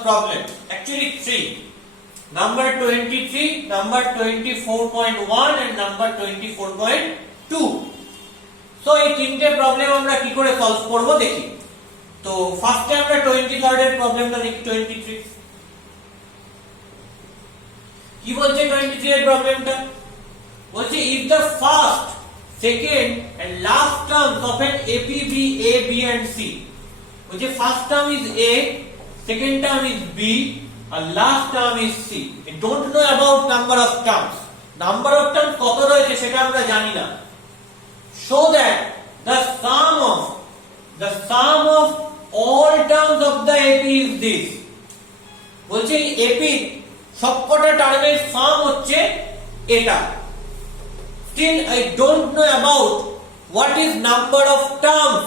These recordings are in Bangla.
Problem, actually 3. Number 23, number 24.1 and number 24.2. So এই তিনটে প্রবলেম আমরা কি করে সলভ করব দেখি। তো ফার্স্টে আমরা 23rd এর প্রবলেমটা দেখি। 23 কি বলছে 23 এর প্রবলেমটা? বলছে if the first, second and last terms of an AP be A, B and C. বলছে first term is A, second term is B, and last term is C. We don't know about number of terms. Number of terms কত রয়েছে সেটা আমরা জানি না। Show that the sum of all terms of the AP is this. বলছে এই AP সবকটা টার্মের সাম হচ্ছে এটা। Still I don't know about what is number of terms.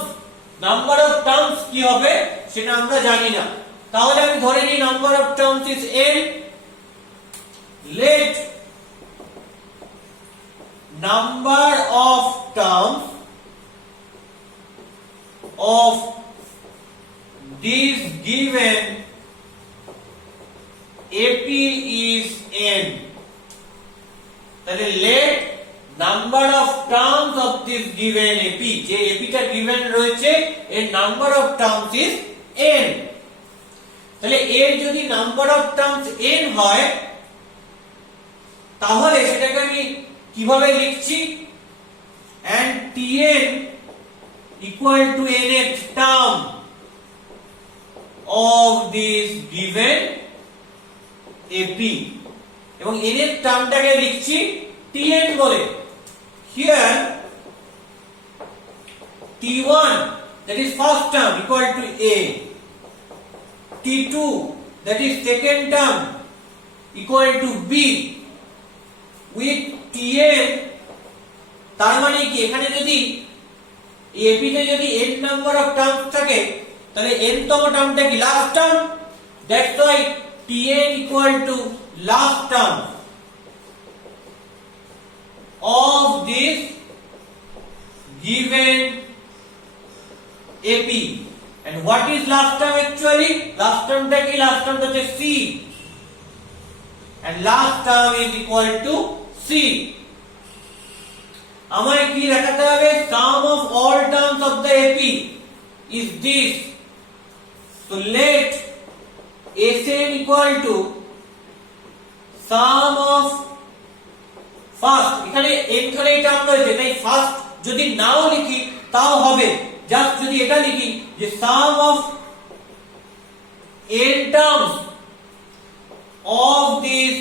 Number of terms কি হবে সেটা আমরা জানি না। তাহলে আমি ধরে নিই number of terms is n, let number of terms of this given AP is n. তাহলে let number of terms of this given AP, যে AP টা given রয়েছে এর number of terms is n. তাহলে এর যদি নাম্বার অফ টার্মস n হয় তাহলে সেটাকে আমি কিভাবে লিখছি? and tn equal to nth term of this given AP, এবং nth টার্মটাকে লিখছি tn বলে। here t1 that is first term equal to a, T2 that is second term equal to B with Tn, তার মানে কি এখানে যদি AP তে যদি n নাম্বার অফ টার্মস থাকে তাহলে n তম টার্মটা কি last term, that's why Tn equal to last term of this given AP. And what is last term actually? Last term টা কি? Last term টা হচ্ছে C, and last term is equal to C. আমায় কি দেখাতে হবে? Sum of all terms of the AP is this. So let Sn equal to sum of first, এখানে n খানে এই টার্ম রয়েছে তাই ফার্স্ট যদি নাও লিখি তাও হবে, জাস্ট যদি এটা লিখি যে sum of n terms of this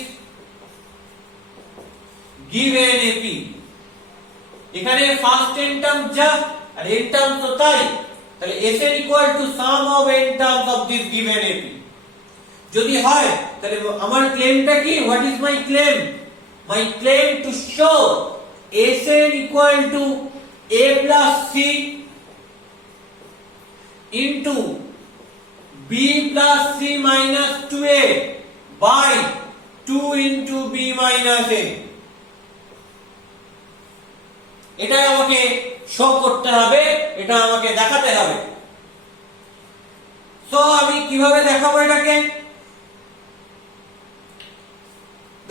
given AP, এখানে ফার্স্ট n টার্ম যা আর n টার্ম তো তাই, তাহলে Sn equal to sum of n terms of this given AP যদি হয় তাহলে আমার ক্লেমটা কি? What is my claim? My claim to show Sn equal to a plus c into b plus c minus 2a by 2 into b minus a, এটা আমাকে শো করতে হবে, এটা আমাকে দেখাতে হবে। সো আমি কিভাবে দেখাবো এটাকে?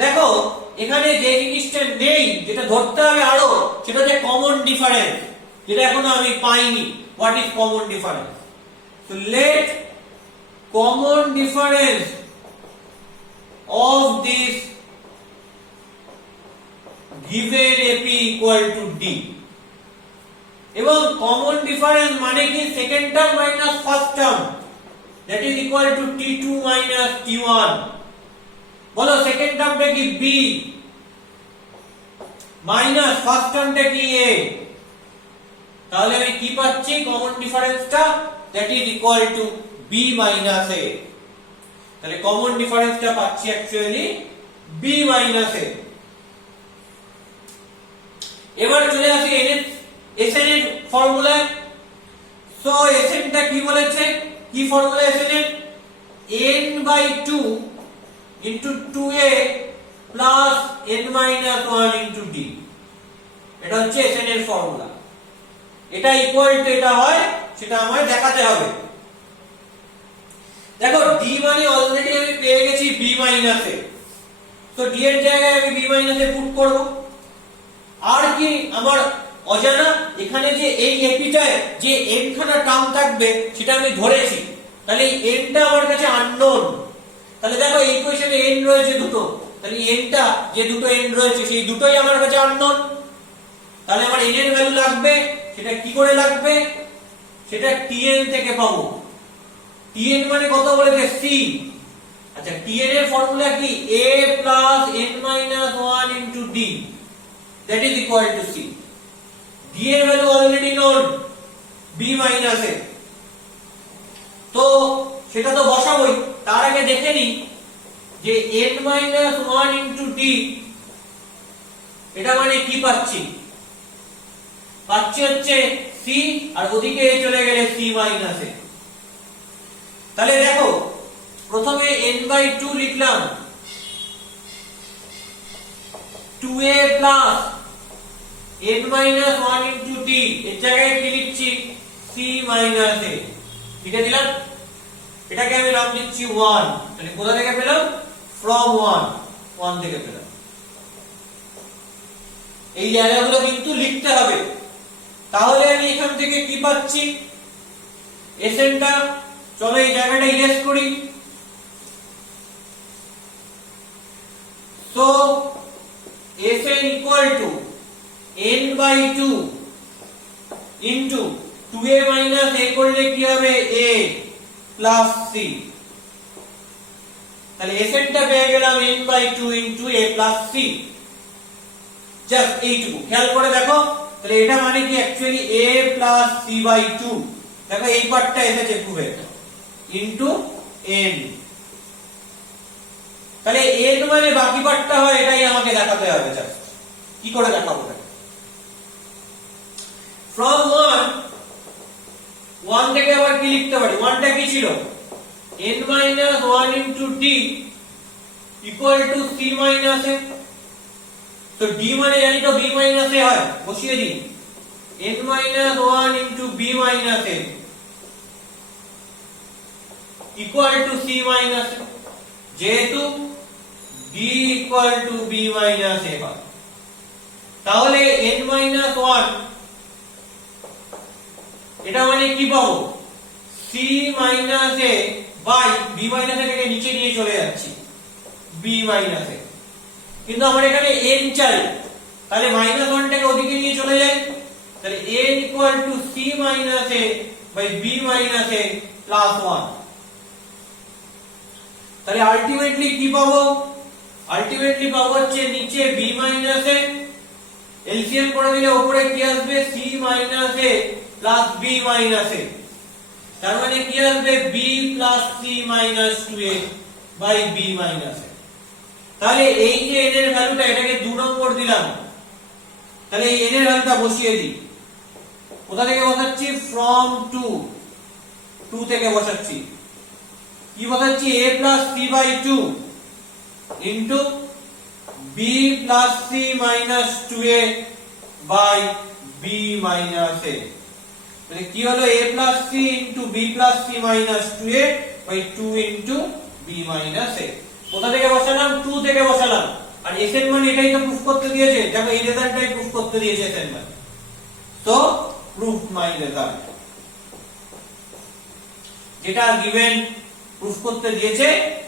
দেখো এখানে যে জিনিসটা নেই যেটা ধরতে হবে আরো সেটা হচ্ছে কমন ডিফারেন্স, যেটা এখনো আমি পাইনি। What is common difference? So let common difference of this given AP equal to D, এবং common difference মানে কি? second term minus first term, that is equal to T2 minus T1. বলো second টার্মটা কি? B minus first টার্মটা কি? A। তাহলে আমি কি পাচ্ছি? কমন ডিফারেন্সটা that is equal to B minus A। তাহলে কমন ডিফারেন্সটা পাচ্ছি অ্যাকচুয়ালি B minus A। এবার চলে আসি Sn এর ফর্মুলায়। সো Sn টা কি বলেছে? কি ফর্মুলা এসেছে n by 2 into 2a plus n minus 1 into d, এটা হচ্ছে Sn এর ফর্মুলা। এটা ইকুয়াল টু এটা হয় সেটা আমায় দেখাতে হবে। দেখো d মানে অলরেডি আমি পেয়ে গেছি b মাইনাস a, তো d এর জায়গায় আমি b মাইনাস a পুট করব। আর কি আমার অজানা, এখানে যে এই এপিটায় যে n খানা টার্ম থাকবে সেটা আমি ধরেছি, তাহলে এই n টা আমার কাছে আননোন। তাহলে দেখো এই ইকুয়েশনে n রয়েছে দুটো, তাহলে n টা যে দুটো n রয়েছে সেই দুটোই আমার কাছে আননোন। তাহলে আমার n এর ভ্যালু লাগবে, সেটা কি করে লাগবে, সেটা tn থেকে পাবো। tn মানে কত বলেছে c। আচ্ছা tn এর ফর্মুলা কি a plus n minus 1 into d, that is equal to c। d এর value already known b minus a, তো সেটা তো বসাবোই। তার আগে দেখে নিই যে n minus 1 into d এটা মানে কি পাচ্ছি, পাচ্ছি হচ্ছে c, আর ওদিকে চলে গেলে c minus a। তাহলে দেখো প্রথমে n by 2 লিখলাম, 2a plus n minus 1 into d, এর জায়গায় কি লিখছি c minus a, লিখে দিলাম। এটাকে আমি নাম দিচ্ছি 1, তাহলে কোথা থেকে পেলাম, from 1 থেকে পেলাম। এই জায়গাগুলো কিন্তু লিখতে হবে। তাহলে আমি এখান থেকে কি পাচ্ছি, Sn টা, চলো এই জায়গাটা ইরেজ করি। So Sn equal to n by 2 into 2a minus a করলে কি হবে a plus c, তাহলে Sn টা পেয়ে গেলাম n by 2 into a plus c। Just এইটুকু খেয়াল করে দেখো, তাহলে এটা মানে কি actually a plus c by 2, দেখো এই পার্টটা এসেছে প্রুফে, ইনটু n। তাহলে n মানে বাকি পার্টটা হয়, এটাই আমাকে দেখাতে হবে। জাস্ট কি করে দেখাবো, from 1 থেকে আবার কি লিখতে পারি, 1 টা কি ছিল n minus 1 into d equal to c minus a, তো d মানে জানি তো b minus a হয়, বসিয়ে দিই n minus 1 into b minus a equal to c minus a, যেহেতু d equal to b minus a হয়, তাহলে n minus 1 এটা মানে কি পাবো, c minus a by b minus a থেকে নিচে নিয়ে চলে যাচ্ছি b minus a, কিন্তু আমার এখানে n চাই, তাহলে -1 টাকে ওদিকে নিয়ে চলে যাই, তাহলে n equal to c minus a by b minus a plus 1। তাহলে আলটিমেটলি কি পাবো, আলটিমেটলি পাবো হচ্ছে নিচে b minus a, এলসিএম করে দিলে উপরে কি আসবে c minus a plus b minus a, তার মানে কি আসবে b plus c minus 2a by b minus a। তাহলে এই যে n এর ভ্যালুটা, এটাকে 2 নম্বর দিলাম, তাহলে এই n এর ভ্যালুটা বসিয়ে দিই। কোথা থেকে বসাচ্ছি, from 2 থেকে বসাচ্ছি। কি বসাচ্ছি, a plus c by 2 into b plus c minus 2a by b minus a, মানে কি হলো a plus c into b plus c minus 2a by 2 into b minus a। কোথা থেকে বসালাম, 2 থেকে বসালাম, আর Sn মান এটাই তো প্রুফ করতে দিয়েছে, দেখো এই রেজাল্টটাই প্রুফ করতে দিয়েছে Sn মান, তো প্রুফ মাই রেজাল্ট, যেটা গিভেন প্রুফ করতে দিয়েছে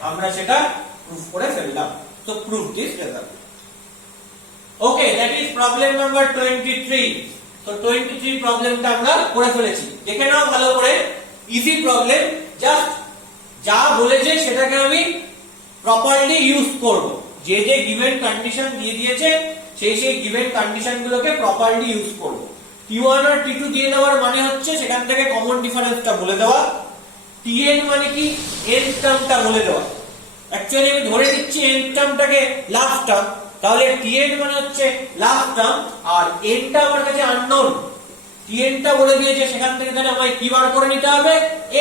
আমরা সেটা প্রুফ করে ফেললাম। তো proof this result. Okay, that is problem number 23। তো 23 প্রবলেমটা আমরা করে ফেলেছি। দেখে নাও ভালো করে, ইজি প্রবলেম, জাস্ট যা বলেছে সেটাকে আমি প্রপারলি ইউজ করব। যে যে গিভেন কন্ডিশন দিয়ে দিয়েছে সেই সেই গিভেন কন্ডিশন গুলোকে প্রপারলি ইউজ করব। T1 আর T2 দিয়ে দেওয়ার মানে হচ্ছে সেখান থেকে কমন ডিফারেন্সটা বলে দেওয়া, Tn মানে কি n টার্মটা বলে দেওয়া। অ্যাকচুয়ালি আমি ধরে নিচ্ছি n টার্মটাকে লাস্ট টার্ম, তাহলে Tn মানে হচ্ছে লাস্ট টার্ম, আর n টা আমার কাছে আননোন, tn টা বলে দিয়েছে, সেখান থেকে তাহলে আমায় কি বার করে নিতে হবে,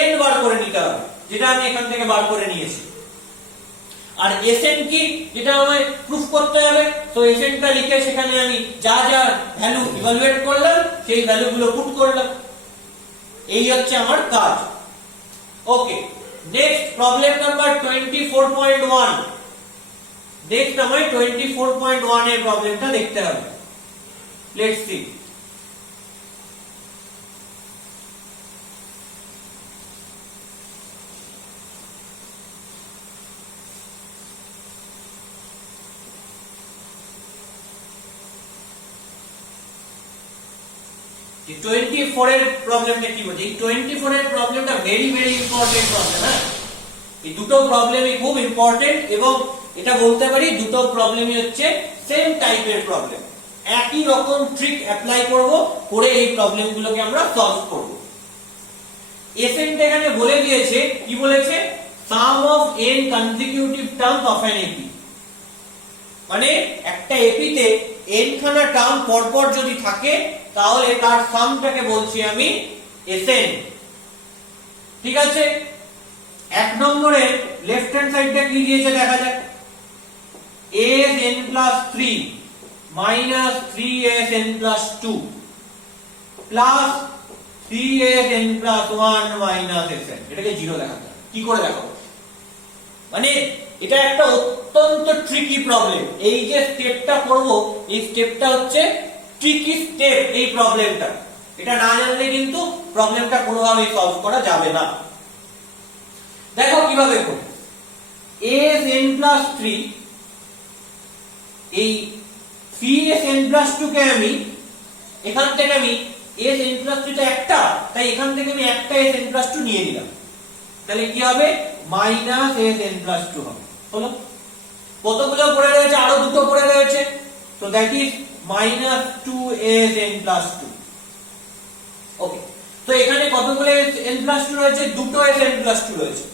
n বার করে নিতে হবে, যেটা আমি এখান থেকে বার করে নিয়েছি। আর Sn কি, যেটা আমায় প্রুফ করতে হবে। তো Sn টা লিখে সেখানে আমি যা যা ভ্যালু ইভালুয়েট করলাম সেই ভ্যালুগুলো পুট করলাম। এই হচ্ছে আমার কাজ। ওকে, নেক্সট প্রবলেম নাম্বার 24.1। নেক্সট আমায় 24.1 এর প্রবলেমটা দেখতে হবে। Let's see. এই 24 এর প্রবলেমটা কি বলছে? এই 24 এর প্রবলেমটা ভেরি ভেরি ইম্পর্টেন্ট প্রবলেম। হ্যাঁ, এই দুটো প্রবলেমই খুব ইম্পর্টেন্ট এবং এটা বলতে পারি দুটো প্রবলেমই হচ্ছে সেম টাইপের প্রবলেম। একই রকম ট্রিক অ্যাপ্লাই করব, করে এই প্রবলেমগুলোকে আমরা সলভ করব। Sn টা এখানে বলে দিয়েছে, কি বলেছে, sum of n consecutive terms of an AP. মানে একটা এপিতে n খানা টার্ম পরপর যদি থাকে তাহলে তার সামটাকে বলছি আমি Sn। ঠিক আছে, এক নম্বরে লেফট হ্যান্ড সাইডটা কি দিয়েছে দেখা যাক। Sn+3 minus 3Sn+2 plus 3Sn+1 minus Sn, এটাকে 0 দেখাতে হবে। কি করে দেখাবো? মানে এটা একটা অত্যন্ত ট্রিকি প্রবলেম। এই যে স্টেপটা করব, এই স্টেপটা হচ্ছে ট্রিকি স্টেপ এই প্রবলেমটা। এটা না জানলে কিন্তু প্রবলেমটা কোনোভাবেই সলভ করা যাবে না। দেখো কিভাবে করব। Sn+3, এই 3Sn+2 কে আমি এখান থেকে আমি Sn+3 টা একটা, তাই এখান থেকে আমি একটা Sn+2 নিয়ে নিলাম। তাহলে কি হবে, -Sn+2 হবে। হলো, কতগুলো পড়ে রয়েছে, আরো দুটো পড়ে রয়েছে, তো দ্যাট ইজ -2Sn+2। ওকে, তো এখানে কতগুলো n+2 রয়েছে, দুটো Sn+2 রয়েছে।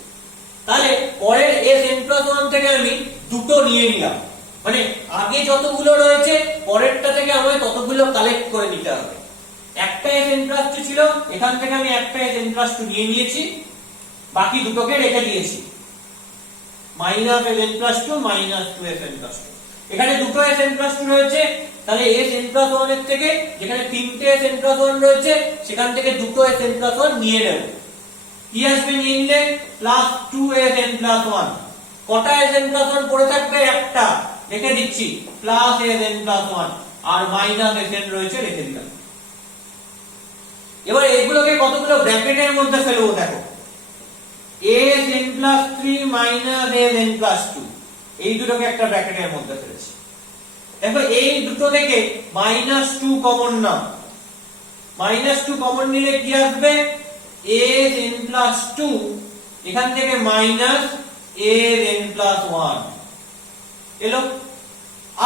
তাহলে পরের Sn+1 থেকে আমি দুটো নিয়ে নিলাম। মানে আগে যতগুলো রয়েছে পরেরটা থেকে আমায় ততগুলো কালেক্ট করে নিতে হবে। একটা Sn+2 ছিল, এখান থেকে আমি একটা Sn+2 নিয়ে নিয়েছি, বাকি দুটোকে রেখে দিয়েছি। -Sn+2 -2Sn+2। এখানে দুটো Sn+2 রয়েছে, তাহলে Sn+1 এর থেকে যেখানে তিনটে Sn+1 রয়েছে সেখান থেকে দুটো Sn+1 নিয়ে নেব। কি আসবে নিয়ে নিলে, +2Sn+1। কটা Sn+1 পড়ে থাকবে, একটা, রেখে দিচ্ছি, +Sn+1 আর -Sn রয়েছে, রেখে দিলাম। এবার এগুলোকে কতগুলো ব্র্যাকেটের মধ্যে ফেলবো দেখো। Sn+3 Sn+2, এই দুটোকে একটা ব্র্যাকেটের মধ্যে ফেলেছি। দেখো এই দুটো থেকে -2 কমন নাও। -2 কমন নিলে কি আসবে, Sn+2, এখান থেকে -Sn+1 এলো।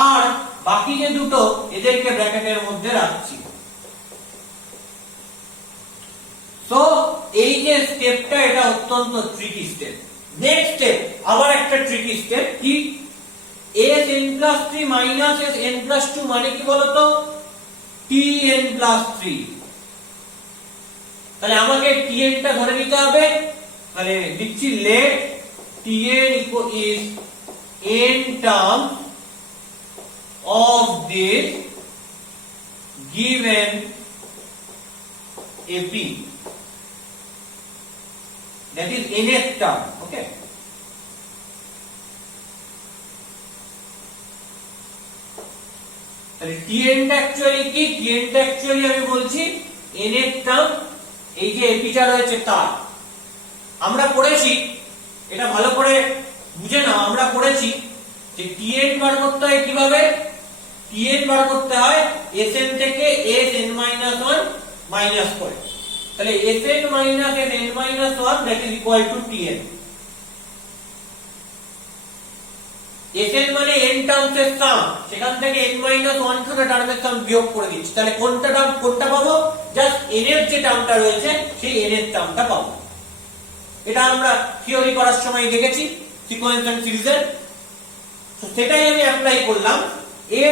আর বাকি যে দুটো, এদেরকে ব্র্যাকেটের মধ্যে রাখছি। তো এই যে স্টেপটা, এটা অত্যন্ত ট্রিকি স্টেপ। নেক্সট স্টেপ আবার একটা ট্রিকি স্টেপ। কি, Sn+3 Sn+2 মানে কি বলতো, Tn+3। তাহলে আমাকে Tn টা ধরে নিতে হবে। তাহলে লিখছি, let Tn is n terms of this given AP, that is nth term. Okay, তাহলে Tn টা অ্যাকচুয়ালি কি, Tn টা অ্যাকচুয়ালি আমি বলছি nth টার্ম, এই যে এপিটা রয়েছে তার। আমরা পড়েছি, এটা ভালো করে বুঝে নাও, আমরা পড়েছি যে Tn বার করতে হয় কিভাবে। Tn বার করতে হয় Sn থেকে Sn-1 মাইনাস করে। তাহলে Sn minus Sn-1 that is equal to Tn। Sn মানে n টার্মস এর সাম, সেখান থেকে n-1 খানা টার্মের সাম বিয়োগ করে দিচ্ছি। তাহলে কোনটা টার্ম কোনটা পাবো, জাস্ট n এর যে টার্মটা রয়েছে সেই n এর টার্মটা পাবো। এটা আমরা থিওরি করার সময় দেখেছি সিকোয়েন্স এন্ড সিরিজের। তো সেটাই আমি অ্যাপ্লাই করলাম।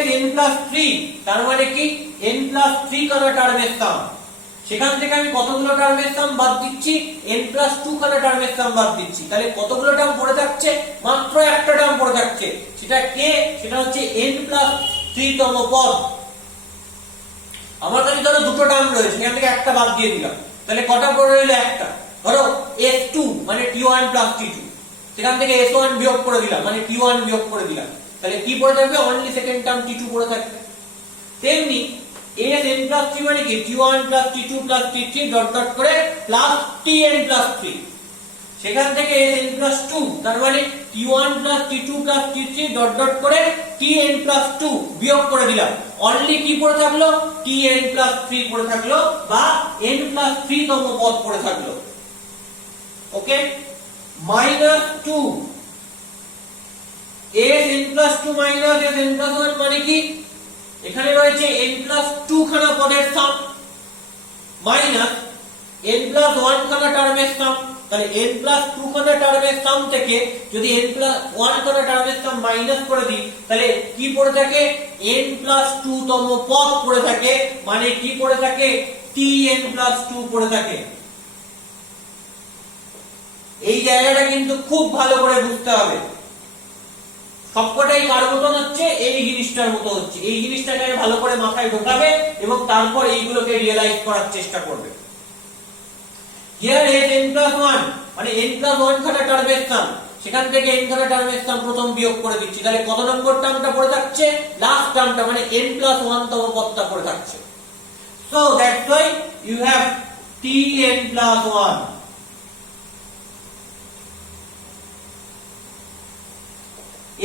Sn+3 তার মানে কি, n+3 খানা টার্মের সাম, সেখান থেকে আমি কতগুলো টার্মের সাম বাদ দিচ্ছি, n+2 খানা টার্মের সাম বাদ দিচ্ছি। তাহলে কতগুলো টার্ম পড়ে থাকছে, মাত্র একটা টার্ম পড়ে থাকছে। সেটা কে? সেটা হচ্ছে n+3 তম পদ। আমার কাছে ধরো দুটো টার্ম রয়েছে, সেখান থেকে একটা বাদ দিয়ে দিলাম, তাহলে কটা পড়ে রইলো? একটা। ধরো s2 মানে t1 + t2, সেখান থেকে s1 বিয়োগ করে দিলাম, মানে t1 বিয়োগ করে দিলাম, তাহলে কি পড়ে থাকবে? অনলি সেকেন্ড টার্ম t2 পড়ে থাকবে। তেমনি n+3 মানে কি t1 + t2 + t3 dot dot করে প্লাস tn+3, সেখান থেকে n+2 তার মানে t1 + t2 + t3 dot dot করে tn+2 বিয়োগ করে দিলাম, অনলি কি পড়ে থাকলো? tn+3 পড়ে থাকলো, বা n+3 তম পদ পড়ে থাকলো। ওকে, -2 n+2 n+1 মানে কি? এখানে রয়েছে n+2 খানা পদের সাম মাইনাস n+1 খানা টার্মের সাম। তাহলে n+2 খানা টার্মের সাম থেকে যদি n+1 খানা টার্মের সাম মাইনাস করে দিই, তাহলে কি পড়ে থাকে? n+2 তম পদ পড়ে থাকে, মানে কি পড়ে থাকে? tn+2 পড়ে থাকে। এই জায়গাটা কিন্তু খুব ভালো করে বুঝতে হবে। সবকটাই কার মতন হচ্ছে? এই জিনিসটার মতো হচ্ছে। এই জিনিসটাকে ভালো করে মাথায় ঢোকাবে এবং তারপর এইগুলোকে রিয়েলাইজ করার চেষ্টা করবে। হিয়ার is n+1 মানে n+1 খানা টার্মের সাম, সেখান থেকে n খানা টার্মের সাম প্রথম বিয়োগ করে দিচ্ছি, তাহলে কত নম্বর টার্মটা পড়ে থাকছে? লাস্ট টার্মটা, মানে n+1 তম পদটা পড়ে থাকছে। So that's why you have tn+1।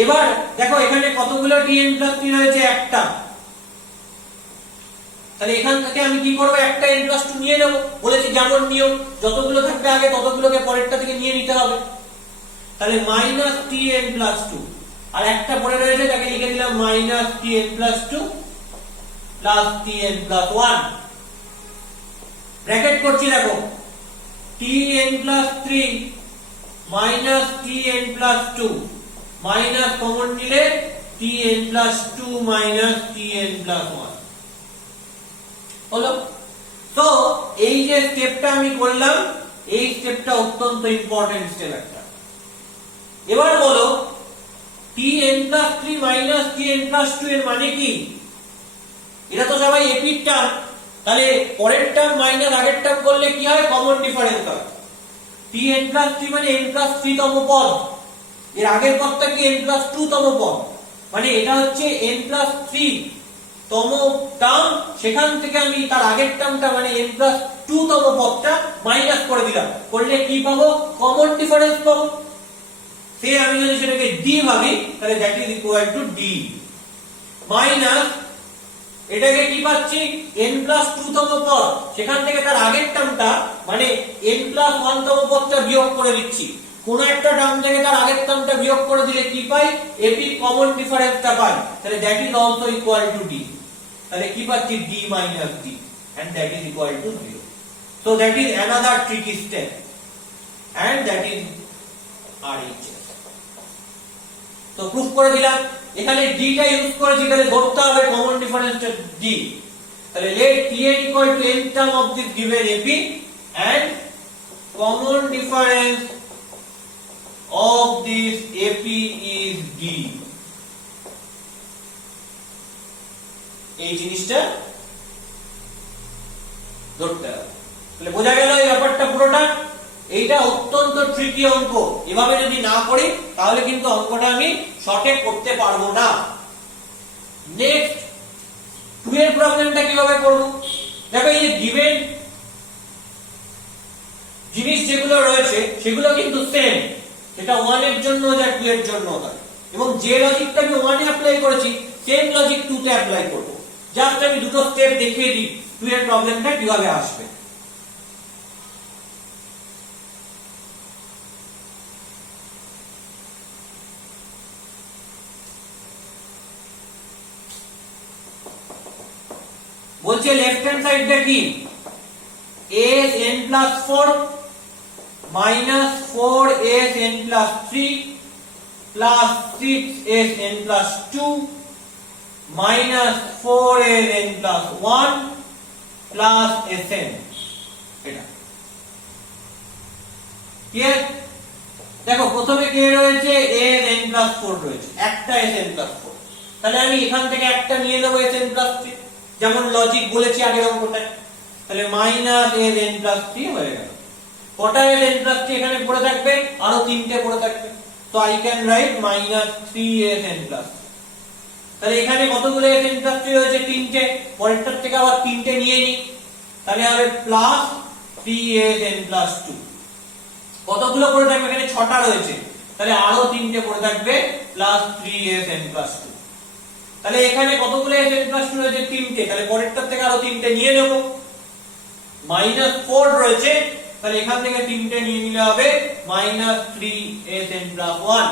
এবার দেখো এখানে কতগুলো tn+3 রয়েছে? একটা। তাহলে এখান থেকে আমি কি করব? একটা n+2 নিয়ে নেব, বলেছি যেমন নিয়ম, যতগুলো থাকবে আগে ততগুলোকে পরেরটা থেকে নিয়ে নিতে হবে। তাহলে -tn+2, আর একটা পড়ে রয়েছে, তাকে লিখে দিলাম -tn+2 tn+1। ব্র্যাকেট করছি, দেখো tn+3 tn+2 মাইনাস কমন নিলে tn+2 tn+1 হলো। তো এই যে স্টেপটা আমি করলাম, এই স্টেপটা অত্যন্ত ইম্পর্টেন্ট স্টেপ একটা। এবার বলো tn+3 tn+2 এর মানে কি? এটা তো সবাই এপির টার্ম, তাহলে পরের টার্ম মাইনাস আগের টার্ম করলে কি হয়? কমন ডিফারেন্স হয়। tn+3 মানে n+3 তম পদ, এর আগের পদটা কি? n+2 তম পদ, মানে এটা হচ্ছে n+3 তম টার্ম, সেখান থেকে আমি তার আগের টার্মটা মানে n+2 তম পদটা মাইনাস করে দিলাম, করলে কি পাবো? কমন ডিফারেন্স পাবো। সে আমি যদি সেটাকে d ভাবি, তাহলে that is equal to d minus এটাকে কি পাচ্ছি? n+2 তম পদ, সেখান থেকে তার আগের টার্মটা মানে n+1 তম পদটা বিয়োগ করে দিচ্ছি। কোন একটা টার্ম থেকে তার আগের টার্মটা বিয়োগ করে দিলে কি পাই? এপির কমন ডিফারেন্সটা পাই, তাহলে that is also equal to d। তাহলে কি পাচ্ছি? d - d, and that is equal to 0. So that is another tricky step, and that is RHS. তো প্রুফ করে দিলাম। এখানে d টা ইউজ করেছি, তাহলে ধরতে হবে কমন ডিফারেন্সটা d। তাহলে let Tn equal to n term of this given AP, and common difference of this AP is d। এই জিনিসটা ধরতে হবে। তাহলে বোঝা গেল এই ব্যাপারটা পুরোটা। এইটা অত্যন্ত ট্রিকি অঙ্ক, এভাবে যদি না করি তাহলে কিন্তু অঙ্কটা আমি শর্টে করতে পারবো না। নেক্সট 2 এর প্রবলেমটা কিভাবে করব? দেখো এই যে গিভেন জিনিস যেগুলো রয়েছে সেগুলো কিন্তু সেম, সেটা 1 এর জন্য যা 2 এর জন্য হয়, এবং যে লজিকটা আমি 1 এ অ্যাপ্লাই করেছি সেম লজিক 2 তে অ্যাপ্লাই করব। জাস্ট আমি দুটো স্টেপ দেখিয়ে দিই 2 এর প্রবলেমটা কিভাবে আসবে। বলছে লেফট হ্যান্ড সাইডটা কি? an+4 -4an+3 +6an+2 -4an+1 +sn। এটা ক্লিয়ার? দেখো প্রথমে কে রয়েছে, an+4 রয়েছে, একটা an+4। তাহলে আমি এখান থেকে একটা নিয়ে নেব an+3, যেমন লজিক বলেছি আগের অঙ্কটায়। তাহলে -an+3 হয়ে গেল। কটা an+3 এখানে পড়ে থাকবে? আরো তিনটে পড়ে থাকবে। তো আই ক্যান রাইট -3an+3। তাহলে এখানে কতগুলো an+3 রয়েছে? তিনটে। পরেরটার থেকে আবার তিনটে নিয়ে নিই, তাহলে হবে +3an+2। কতগুলো পড়ে থাকবে? এখানে 6টা রয়েছে, তাহলে আরো তিনটে পড়ে থাকবে +3an+2। তাহলে এখানে কতগুলো an+2 রয়েছে? তিনটে। তাহলে পরেরটার থেকে আরো তিনটে নিয়ে নেব। -4 রয়েছে, তাহলে এখান থেকে তিনটে নিয়ে নিলে হবে -3an+1।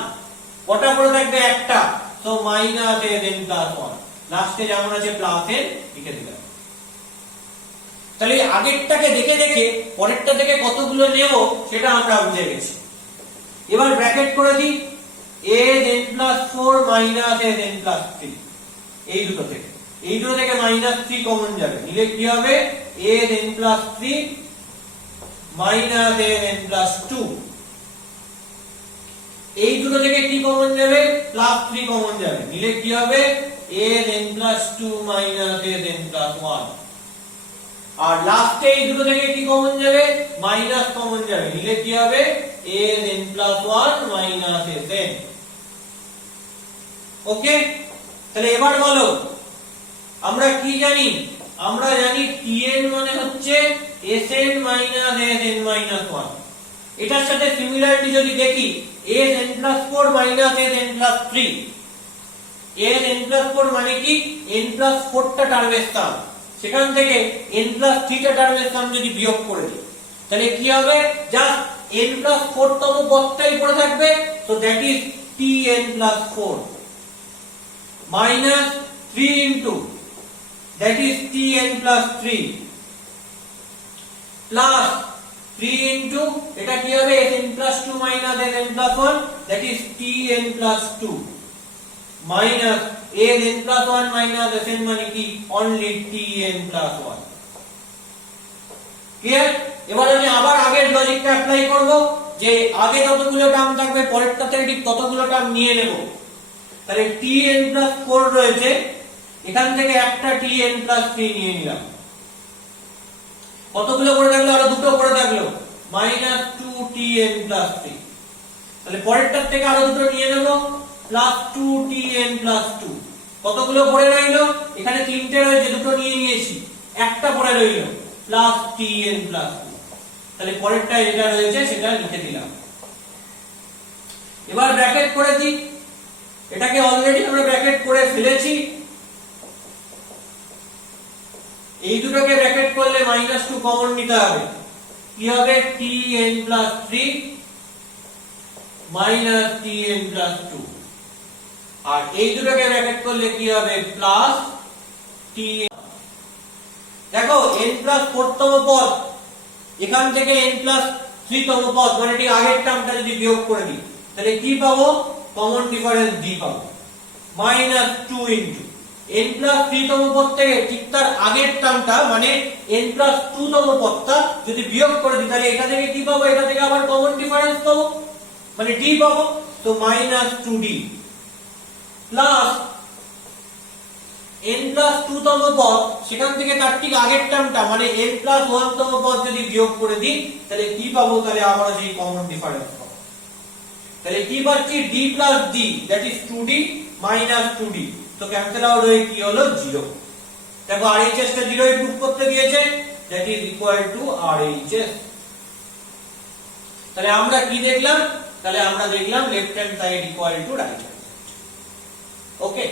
কটা পড়ে থাকবে? একটা। সো -an+1, লাস্টে যেমন আছে প্লাস n লিখে দিলাম। তাহলে আগেরটাকে দেখে দেখে পরেরটা থেকে কতগুলো নেব সেটা আমরা বুঝে গেছি। এবার ব্র্যাকেট করে দিই an+4 -an+3। এই দুটো থেকে -3 কমন যাবে, নিলে কি হবে? an+3 -an+2। এই দুটো থেকে কি কমন যাবে? +3 কমন যাবে, নিলে কি হবে? an+2 -an+1। আর লাস্টে এই দুটো থেকে কি কমন যাবে? মাইনাস কমন যাবে, নিলে কি হবে? an+1 -an। ওকে, তাহলে এবার বলো আমরা কি জানি? আমরা জানি tn মানে হচ্ছে sn -an-1। এটার সাথে সিমিলারিটি যদি দেখি, an+4 -an+3। an+4 মানে কি? n+4 টা টার্মের স্থান, সেখান থেকে n+3 টা টার্মের স্থান যদি বিয়োগ করে দিই, তাহলে কি হবে? জাস্ট n+4 তম পদটাই পড়ে থাকবে। So that is tn+4 -3 into that is tn+3 plus 3 into এটা কি হবে? sn+2 -an+1 that is tn+2 minus an+1 sn মানে কি? only tn+1। ক্লিয়ার? এবার আমি আবার আগের লজিকটা অ্যাপ্লাই করব, যে আগে যতগুলো টার্ম থাকবে পরেরটা থেকে ঠিক ততগুলো টার্ম নিয়ে নেব। তাহলে tn+4 রয়েছে, এখান থেকে একটা tn+3 নিয়ে নিলাম। কতগুলো পড়ে থাকলো? আরো দুটো পড়ে থাকলো, -2tn+3। তাহলে পরেরটার থেকে আরো দুটো নিয়ে নেব, +2tn+2। কতগুলো পড়ে রইলো? এখানে তিনটে রয়েছে, দুটো নিয়ে নিয়েছি, একটা পড়ে রইলো +tn+2। তাহলে পরেরটা যেটা রয়েছে সেটা লিখে দিলাম। এবার ব্র্যাকেট করে দিই, এটাকে অলরেডি আমরা ব্র্যাকেট করে ফেলেছি। এই দুটোকে ব্র্যাকেট করলে -2 কমন নিতে হবে, কি হবে? tn+3 -tn+2। আর এই দুটোকে ব্র্যাকেট করলে কি হবে? Plus tn। দেখো n+4 তম পদ, এখান থেকে n+3 তম পদ, মানে ঠিক আগের টার্মটা যদি বিয়োগ করে দিই, তাহলে কি পাবো? কমন ডিফারেন্স d পাবো, -2 ইনটু n+3 তম পদ থেকে ঠিক তার আগের টার্মটা মানে n+2 তম পদটা যদি বিয়োগ করে দিই, তাহলে এটা থেকে কি পাবো? এটা থেকে আবার কমন ডিফারেন্স পাবো, মানে d পাবো। তো -2d প্লাস n+2 তম পদ, সেখান থেকে তার ঠিক আগের টার্মটা মানে n+1 তম পদ যদি বিয়োগ করে দিই, তাহলে কি পাবো? তাহলে আবার সেই কমন ডিফারেন্স পাবো। তাহলে কি পাচ্ছি? d plus d, that is 2d minus 2d। তো ক্যান্সেল আউট হয়ে কি হলো? 0। দেখো RHS টা 0 এ প্রুফ করতে দিয়েছে, that is equal to RHS। তাহলে আমরা কি দেখলাম? তাহলে আমরা দেখলাম left hand side equal to right hand. Okay.